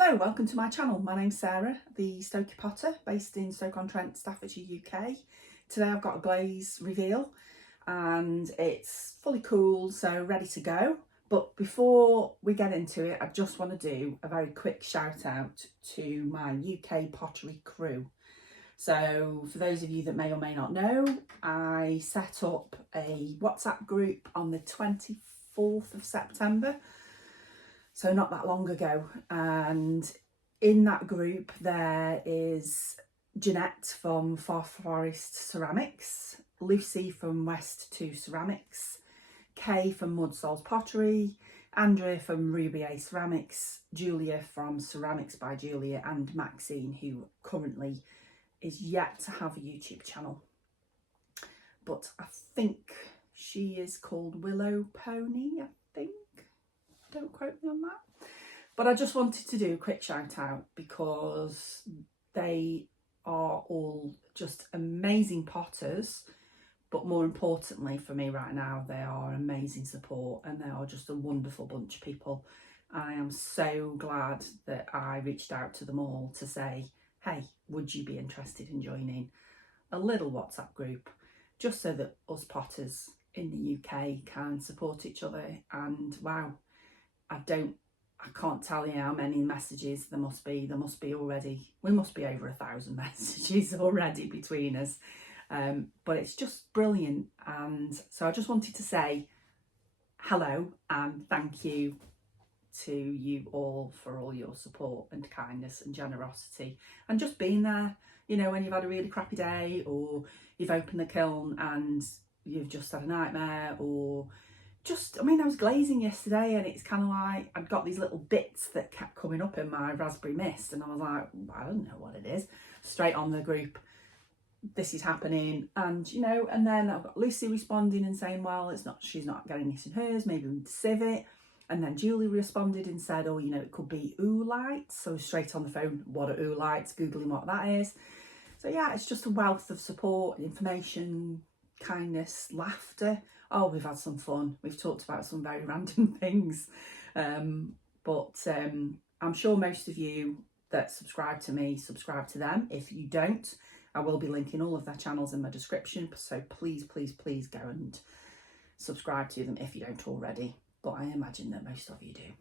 Hello, welcome to my channel. My name's Sarah, the Stokey Potter, based in Stoke-on-Trent, Staffordshire, UK. Today I've got a glaze reveal and it's fully cooled, so ready to go. But before we get into it, I just want to do a very quick shout out to my UK pottery crew. So for those of you that may or may not know, I set up a WhatsApp group on the 24th of September. So not that long ago, and in that group there is Jeanette from Far Forest Ceramics, Lucy from West 2 Ceramics, Kay from Mud Souls Pottery, Andrea from Ruby A Ceramics, Julia from Ceramics by Julia, and Maxine, who currently is yet to have a YouTube channel. But I think she is called Willow Pony, I think. Don't quote me on that. But I just wanted to do a quick shout out because they are all just amazing potters, but more importantly for me right now, they are amazing support and they are just a wonderful bunch of people. I am so glad that I reached out to them all to say, hey, would you be interested in joining a little WhatsApp group just so that us potters in the UK can support each other. And wow, I can't tell you how many messages there must be. We must be over 1,000 messages already between us. But it's just brilliant. And so I just wanted to say hello and thank you to you all for all your support and kindness and generosity and just being there, you know, when you've had a really crappy day or you've opened the kiln and you've just had a nightmare, or just, I mean, I was glazing yesterday and it's kind of like I'd got these little bits that kept coming up in my raspberry mist and I was like, I don't know what it is. Straight on the group, this is happening. And you know, and then I've got Lucy responding and saying, well, she's not getting this in hers, maybe we need to sieve it. And then Julie responded and said, oh, you know, it could be oolites. So straight on the phone, what are oolites, googling what that is. So yeah, it's just a wealth of support, information, kindness, laughter. Oh, we've had some fun. We've talked about some very random things. But I'm sure most of you that subscribe to me, subscribe to them. If you don't, I will be linking all of their channels in my description. So please, please, please go and subscribe to them if you don't already. But I imagine that most of you do.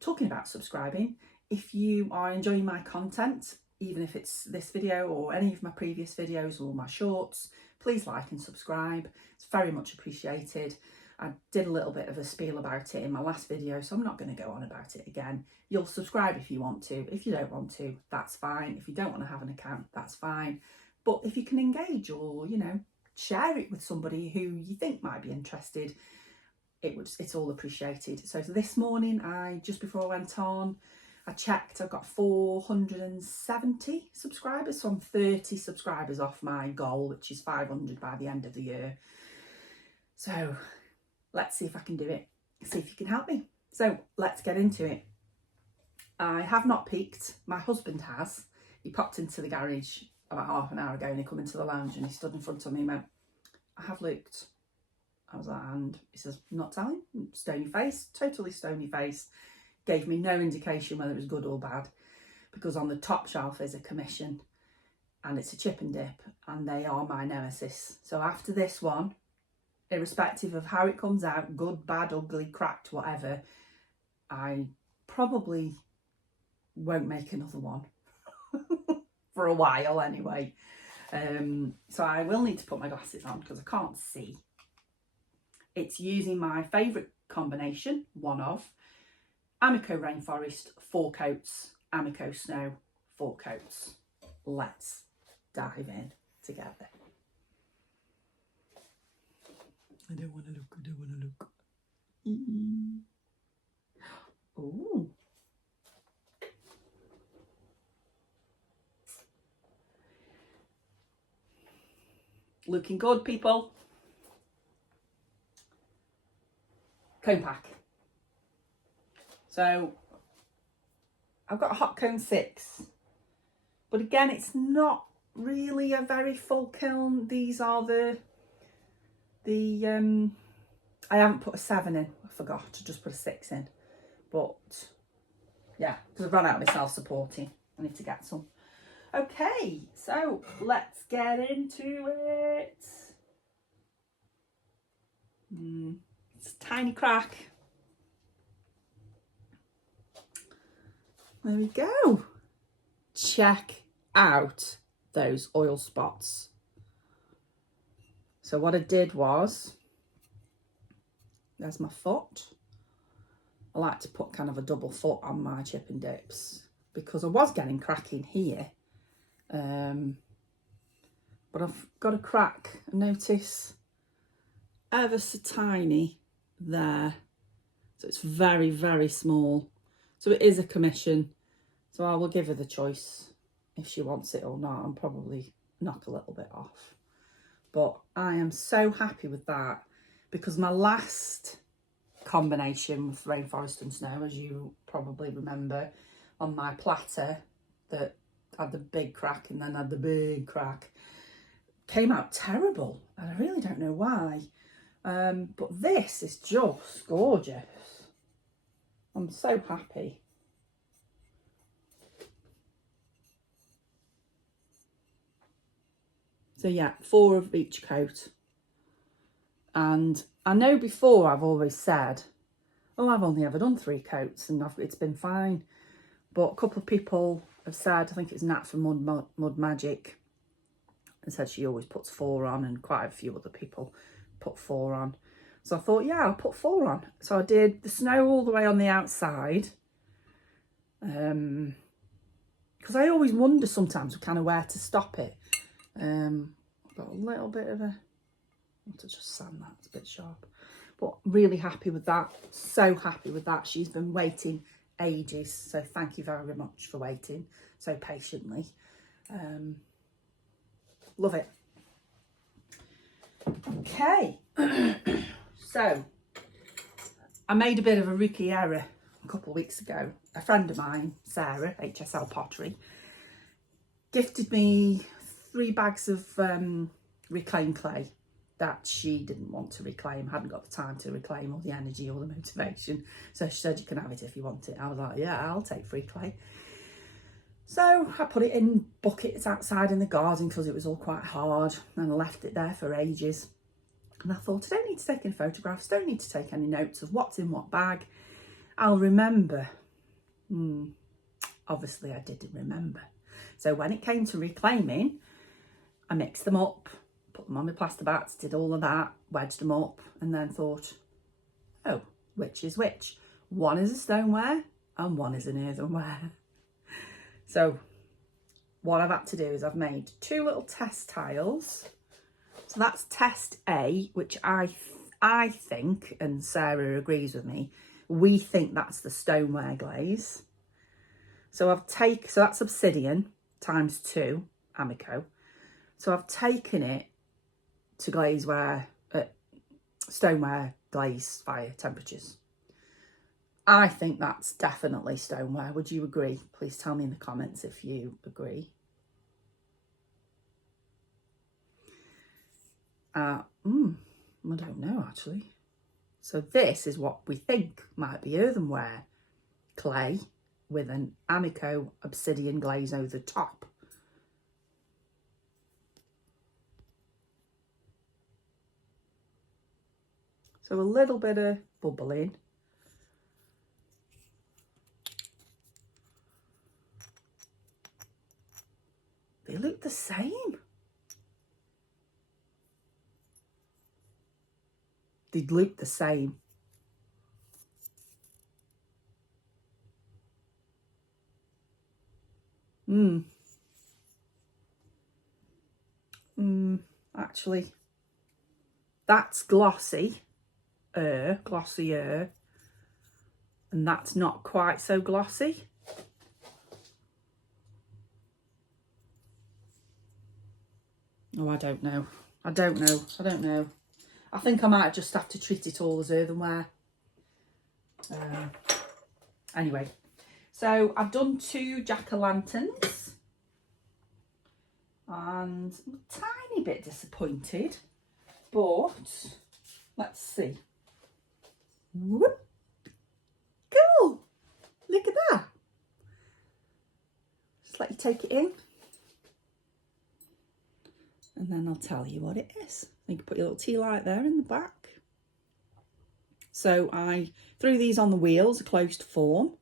Talking about subscribing, if you are enjoying my content, even if it's this video or any of my previous videos or my shorts, please like and subscribe. It's very much appreciated. I did a little bit of a spiel about it in my last video, so I'm not going to go on about it again. You'll subscribe if you want to. If you don't want to, that's fine. If you don't want to have an account, that's fine. But if you can engage or, you know, share it with somebody who you think might be interested, it's all appreciated. So this morning, just before I went on, I checked, I've got 470 subscribers, so I'm 30 subscribers off my goal, which is 500 by the end of the year. So let's see if I can do it, see if you can help me. So let's get into it. I have not peeked, my husband has. He popped into the garage about half an hour ago and he come into the lounge and he stood in front of me and went, I have looked. I was like, and he says, not telling, stony face, totally stony face. Gave me no indication whether it was good or bad, because on the top shelf is a commission and it's a chip and dip and they are my nemesis. So after this one, irrespective of how it comes out, good, bad, ugly, cracked, whatever, I probably won't make another one for a while anyway. So I will need to put my glasses on because I can't see. It's using my favourite combination, one of Amaco Rainforest 4 coats, Amaco Snow 4 coats. Let's dive in together. I don't want to look. Ooh. Looking good, people. Cone pack. So I've got a hot cone 6, but again, it's not really a very full kiln. These are I haven't put a 7 in, I forgot to just put a 6 in, but Yeah, because I've run out of my self-supporting. I need to get some. Okay, so let's get into it. It's a tiny crack. There we go. Check out those oil spots. So what I did was, there's my foot. I like to put kind of a double foot on my chip and dips because I was getting cracking here. But I've got a crack, notice, ever so tiny there. So it's very, very small. So it is a commission. So I will give her the choice if she wants it or not, and probably knock a little bit off. But I am so happy with that because my last combination with rainforest and snow, as you probably remember, on my platter that had the big crack and then had the big crack, came out terrible, and I really don't know why. But this is just gorgeous. I'm so happy. So yeah, 4 of each coat. And I know before I've always said, oh, I've only ever done 3 coats and it's been fine. But a couple of people have said, I think it's Nat from Mud Magic, and said she always puts 4 on, and quite a few other people put 4 on. So I thought, yeah, I'll put 4 on. So I did the snow all the way on the outside. Because I always wonder sometimes kind of where to stop it. Got a little bit of a, I want to just sand that, it's a bit sharp. But really happy with that. So happy with that. She's been waiting ages. So thank you very much for waiting so patiently. Love it. Okay. So I made a bit of a rookie error a couple of weeks ago. A friend of mine, Sarah, HSL Pottery, gifted me 3 bags of reclaimed clay that she didn't want to reclaim, hadn't got the time to reclaim, or the energy or the motivation. So she said, you can have it if you want it. I was like, yeah, I'll take free clay. So I put it in buckets outside in the garden because it was all quite hard, and I left it there for ages. And I thought, I don't need to take any photographs, don't need to take any notes of what's in what bag. I'll remember. Obviously I didn't remember. So when it came to reclaiming, I mixed them up, put them on my plaster bats, did all of that, wedged them up, and then thought, oh, which is which? One is a stoneware and one is an earthenware. So what I've had to do is I've made 2 little test tiles. So that's test A, which I think, and Sarah agrees with me, we think that's the stoneware glaze. So so that's Obsidian times 2, Amaco. So I've taken it to stoneware glaze fire temperatures. I think that's definitely stoneware. Would you agree? Please tell me in the comments if you agree. I don't know actually. So this is what we think might be earthenware clay with an Amaco Obsidian glaze over the top. So a little bit of bubbling. They look the same. They look the same. Actually, that's glossier, and that's not quite so glossy. Oh, I don't know. I don't know. I think I might just have to treat it all as earthenware. Anyway, so I've done 2 jack-o'-lanterns. And I'm a tiny bit disappointed, but let's see. Whoop. Cool! Look at that. let you take it in. And then I'll tell you what it is. You can put your little tea light there in the back. So I threw these on the wheels, a closed form,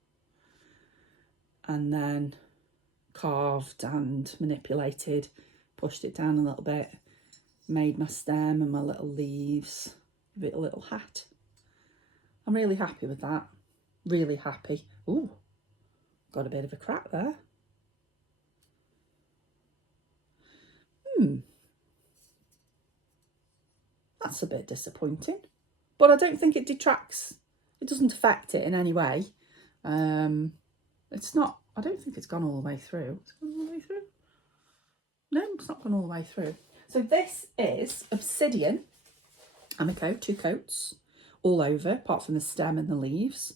and then carved and manipulated, pushed it down a little bit, made my stem and my little leaves, give it a little hat. I'm really happy with that, really happy. Ooh, got a bit of a crack there. That's a bit disappointing, but I don't think it detracts. It doesn't affect it in any way. It's not, I don't think it's gone all the way through. It's gone all the way through? No, it's not gone all the way through. So this is Obsidian Amaco, 2 coats all over, apart from the stem and the leaves.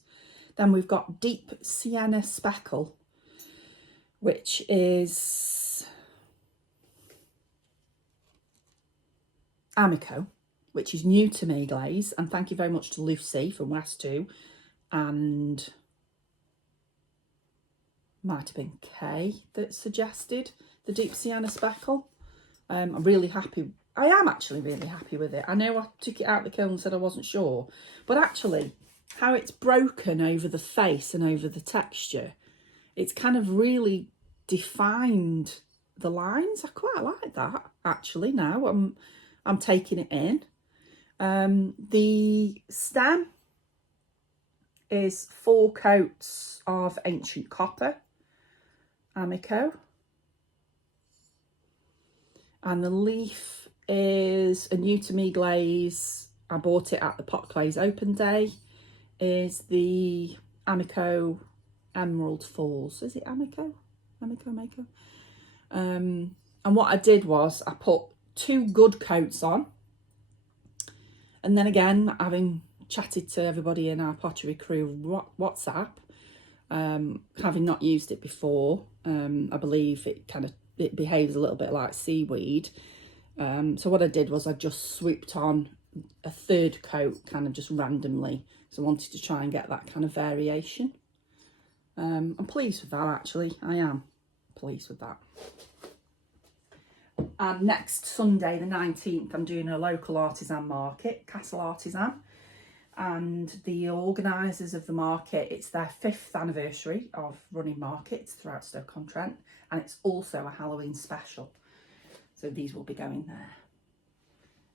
Then we've got Deep Sienna Speckle, which is Amaco, which is new to me, Glaze, and thank you very much to Lucy from West 2, and might have been Kay that suggested the Deep Sienna Speckle. I'm really happy. I am actually really happy with it. I know I took it out the kiln and said I wasn't sure, but actually how it's broken over the face and over the texture, it's kind of really defined the lines. I quite like that actually now. I'm taking it in. The stem is 4 coats of ancient copper Amaco, and the leaf is a new to me glaze. I bought it at the Pot Glaze open day. Is the Amaco Emerald Falls. Is it Amaco? Amaco. And what I did was I put 2 good coats on, and then again, having chatted to everybody in our pottery crew WhatsApp, having not used it before, I believe it behaves a little bit like seaweed. So what I did was I just swooped on a 3rd coat kind of just randomly, so I wanted to try and get that kind of variation. I'm pleased with that actually. I am pleased with that. And next Sunday the 19th I'm doing a local artisan market, Castle Artisan, and the organisers of the market, it's their 5th anniversary of running markets throughout Stoke-on-Trent, and it's also a Halloween special, so these will be going there.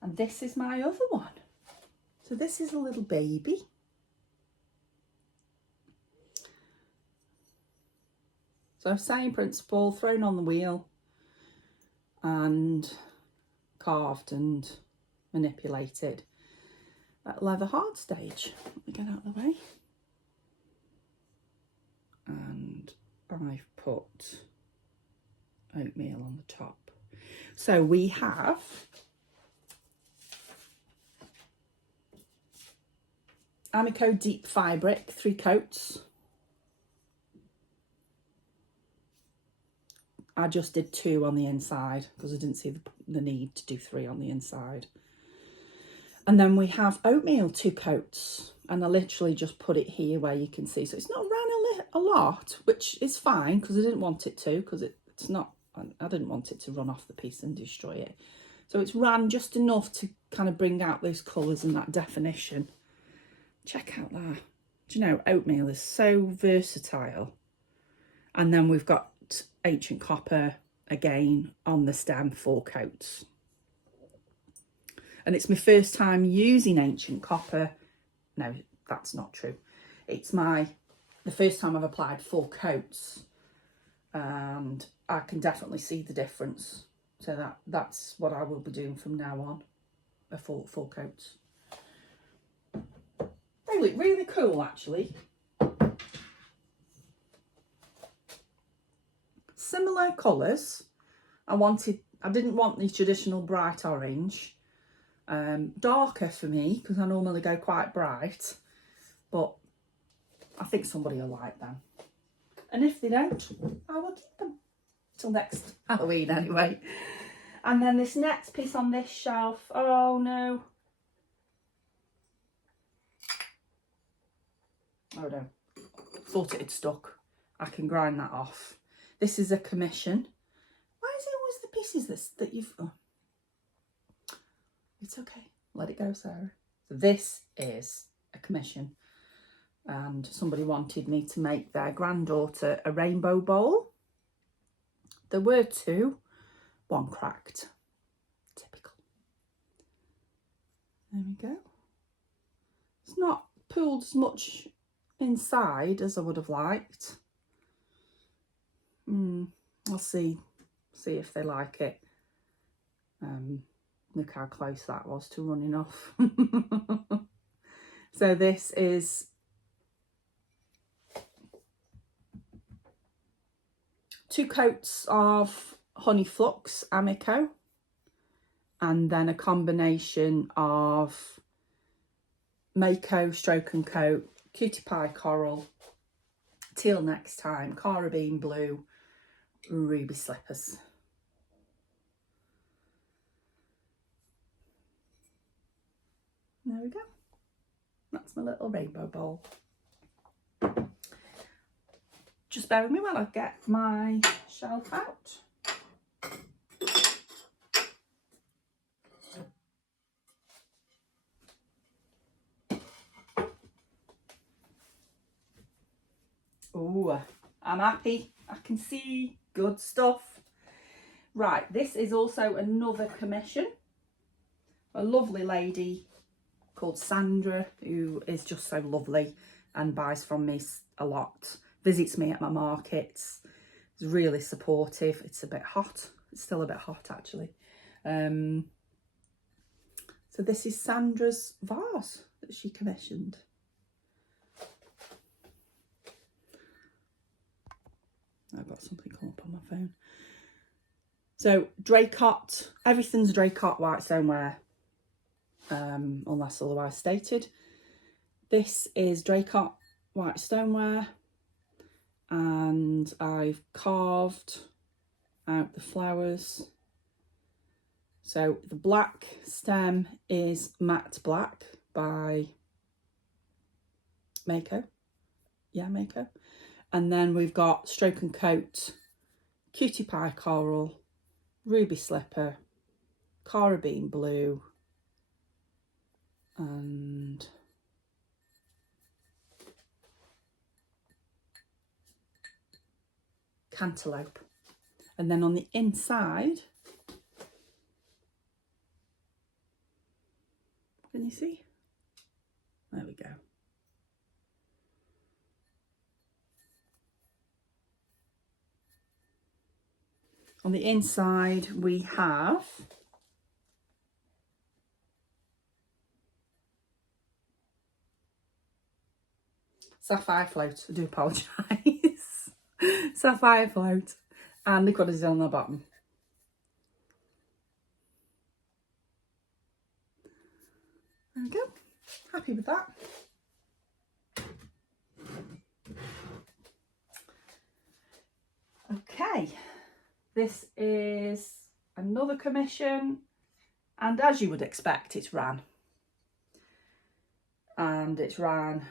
And this is my other one. So this is a little baby. So same principle, thrown on the wheel and carved and manipulated at leather hard stage. Let me get out of the way. And I've put oatmeal on the top. So we have Amaco Deep Fabric, 3 coats. I just did 2 on the inside because I didn't see the need to do 3 on the inside. And then we have oatmeal, 2 coats, and I literally just put it here where you can see. So it's not ran a lot, which is fine because I didn't want it to, because it's not, I didn't want it to run off the piece and destroy it. So it's ran just enough to kind of bring out those colours and that definition. Check out that. Do you know, oatmeal is so versatile. And then we've got ancient copper again on the stem, 4 coats. And it's my first time using ancient copper. No, that's not true. It's the first time I've applied 4 coats, and I can definitely see the difference. So that's what I will be doing from now on, a 4 coats. They look really cool actually. Similar colours. I didn't want the traditional bright orange. Darker for me because I normally go quite bright, but I think somebody will like them. And if they don't, I will keep them till next Halloween anyway. And then this next piece on this shelf, oh no. Oh no, thought it had stuck. I can grind that off. This is a commission. Why is it always the pieces that you've... Oh. It's okay. Let it go, Sarah. So this is a commission. And somebody wanted me to make their granddaughter a rainbow bowl. There were two. One cracked. Typical. There we go. It's not pulled as much inside as I would have liked. I'll see if they like it. Look how close that was to running off. So this is two coats of Honey Flux Amaco, and then a combination of Mako Stroke and Coat, Cutie Pie Coral, Teal Next Time, Carabine Blue, Ruby Slippers. There we go. That's my little rainbow bowl. Just bear with me while I get my shelf out. Oh, I'm happy. I can see good stuff. Right, this is also another commission. A lovely lady called Sandra, who is just so lovely and buys from me a lot, visits me at my markets, is really supportive. It's a bit hot. It's still a bit hot, actually. So this is Sandra's vase that she commissioned. I've got something come up on my phone. So Draycott, everything's Draycott white stoneware, unless otherwise stated. This is Draycott white stoneware, and I've carved out the flowers. So the black stem is Matte Black by Mako. Yeah, Mako. And then we've got Stroke and Coat, Cutie Pie Coral, Ruby Slipper, Carabine Blue, and Cantaloupe. And then on the inside, can you see? There we go. On the inside, we have Sapphire Float. I do apologise. Sapphire Float. And the colours on the bottom. There we go. Happy with that. Okay. This is another commission, and as you would expect, it's ran. And it's ran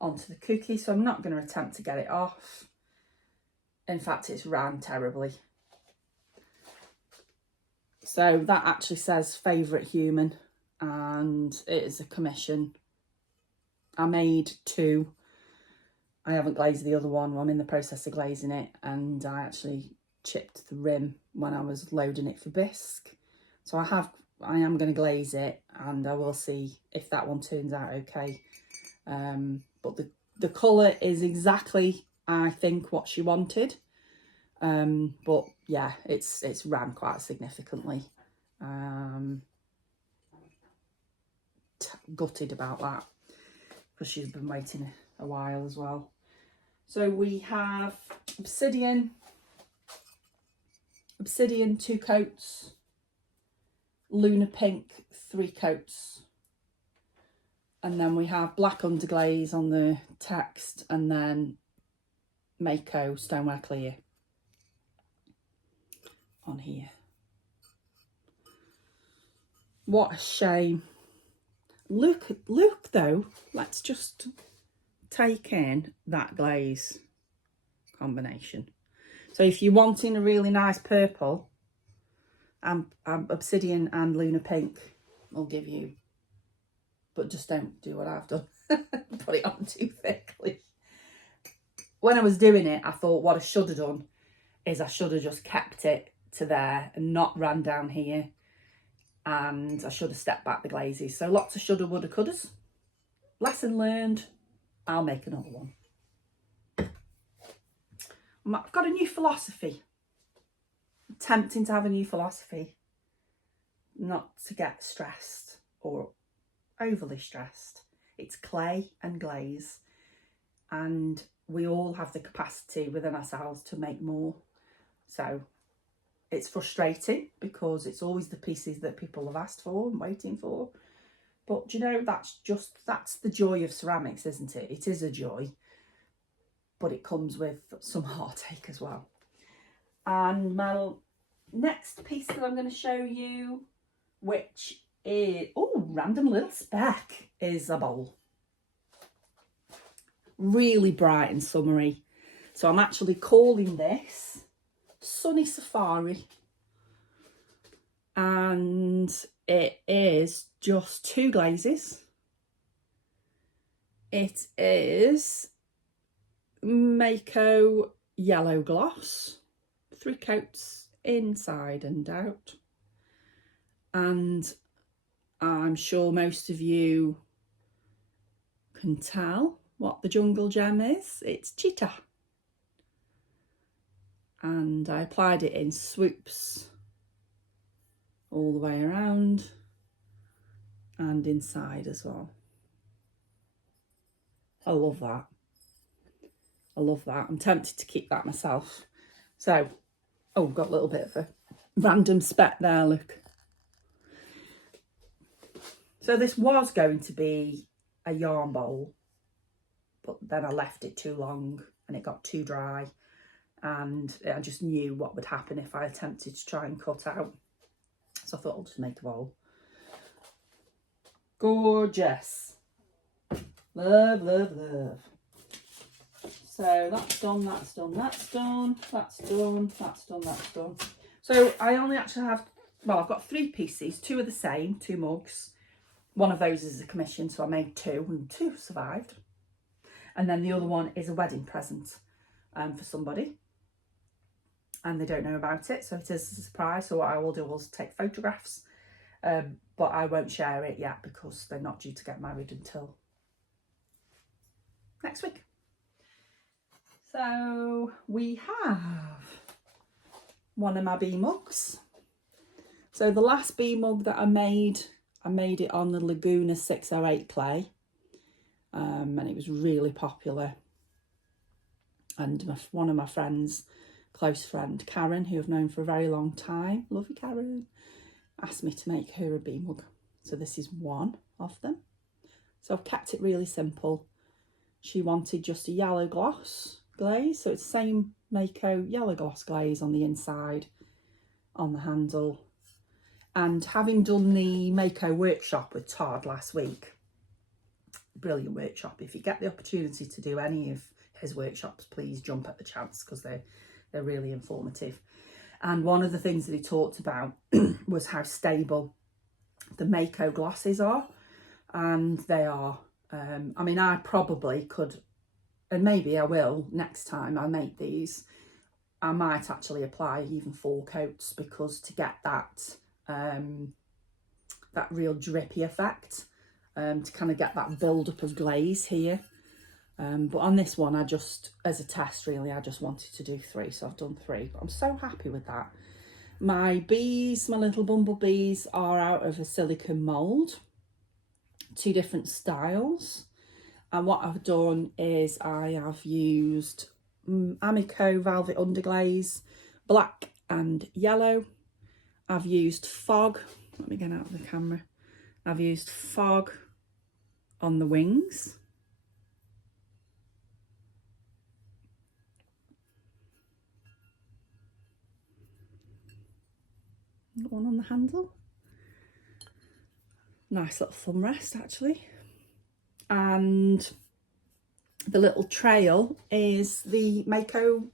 onto the cookie, so I'm not going to attempt to get it off. In fact, it's ran terribly. So that actually says favourite human, and it is a commission. I made two. I haven't glazed the other one. I'm in the process of glazing it, and I actually chipped the rim when I was loading it for bisque. So I am going to glaze it, and I will see if that one turns out okay. But the colour is exactly, I think, what she wanted. But yeah, it's ran quite significantly. Gutted about that, because she's been waiting a while as well. So we have Obsidian 2 coats, Lunar Pink 3 coats, and then we have black underglaze on the text, and then Mako Stoneware Clear on here. What a shame. Look though, let's just take in that glaze combination. So if you're wanting a really nice purple, Obsidian and Lunar Pink will give you, but just don't do what I've done. Put it on too thickly. When I was doing it, I thought what I should have done is I should have just kept it to there and not ran down here. And I should have stepped back the glazes. So lots of shoulda, woulda, couldas. Lesson learned. I'll make another one. I've got a new philosophy. I'm tempting to have a new philosophy. Not to get stressed or overly stressed. It's clay and glaze. And we all have the capacity within ourselves to make more. So it's frustrating because it's always the pieces that people have asked for and waiting for. But you know, that's the joy of ceramics, isn't it? It is a joy, but it comes with some heartache as well. And my next piece that I'm going to show you, which is, oh, random little speck, is a bowl. Really bright and summery. So I'm actually calling this Sunny Safari. And it is just 2 glazes. It is Amaco Yellow Gloss. 3 coats inside and out. And I'm sure most of you can tell what the jungle gem is. It's cheetah. And I applied it in swoops all the way around and inside as well. I love that. I love that. I'm tempted to keep that myself. So, oh, got a little bit of a random speck there, look. So this was going to be a yarn bowl, but then I left it too long and it got too dry, and I just knew what would happen if I attempted to try and cut out. So I thought I'll just make a bowl. Gorgeous. Love, love, love. So that's done, that's done, that's done, that's done, that's done, that's done. So I only actually have, well, I've got 3 pieces. 2 are the same, 2 mugs. One of those is a commission, so I made 2 and 2 survived. And then the other one is a wedding present for somebody. And they don't know about it, so it is a surprise. So what I will do is take photographs, but I won't share it yet because they're not due to get married until next week. So we have one of my bee mugs. So the last bee mug that I made it on the Laguna 608 clay, and it was really popular. And one of my friends, close friend Karen, who I've known for a very long time, love you Karen, asked me to make her a bee mug. So this is one of them. So I've kept it really simple. She wanted just a yellow gloss glaze, so it's the same Amaco yellow gloss glaze on the inside, on the handle. And having done the Amaco workshop with Todd last week, brilliant workshop. If you get the opportunity to do any of his workshops, please jump at the chance because they're really informative. And one of the things that he talked about was how stable the Amaco glosses are. And they are, I mean, I probably could, and maybe I will next time I make these, I might actually apply even 4 coats, because to get that that real drippy effect, to kind of get that build up of glaze here. But on this one, I just, as a test really, I just wanted to do 3, so I've done 3. But I'm so happy with that. My bees, my little bumblebees, are out of a silicone mould, 2 different styles. And what I've done is I have used Amaco Velvet Underglaze, black and yellow. I've used fog, let me get out of the camera. I've used fog on the wings. Got one on the handle. Nice little thumb rest actually. And the little trail is the Amaco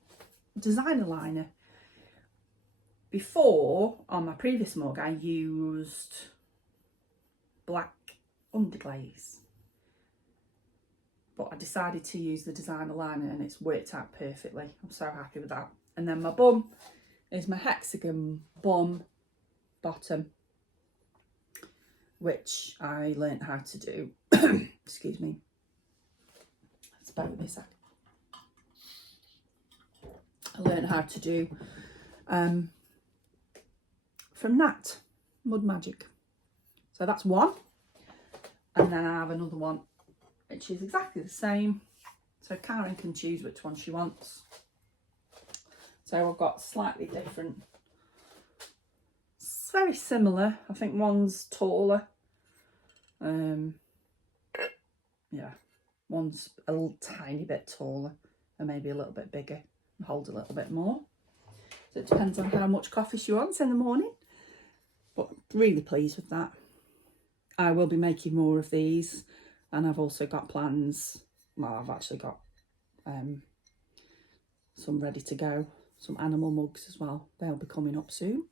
designer liner. Before, on my previous mug, I used black underglaze, but I decided to use the designer liner and it's worked out perfectly. I'm so happy with that. And then my bum is my hexagon bum bottom, which I learnt how to do. Excuse me. Let's bear with me a sec. I learnt how to do from Nat, Mud Magic. So that's one. And then I have another one, which is exactly the same. So Karen can choose which one she wants. So I've got slightly different. It's very similar. I think one's taller. Yeah, one's a little tiny bit taller and maybe a little bit bigger and hold a little bit more. So it depends on how much coffee she wants in the morning. But really pleased with that. I will be making more of these, and I've also got plans. Well, I've actually got some ready to go, some animal mugs as well. They'll be coming up soon.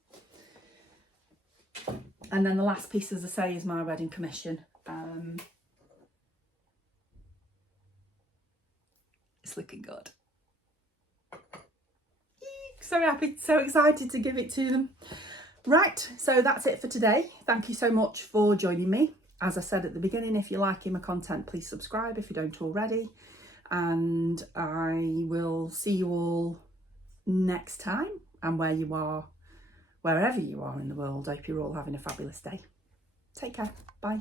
And then the last piece, as I say, is my wedding commission. It's looking good. So happy, so excited to give it to them. Right, so that's it for today. Thank you so much for joining me. As I said at the beginning, if you're liking my content, please subscribe if you don't already. And I will see you all next time, and where you are, wherever you are in the world. I hope you're all having a fabulous day. Take care. Bye.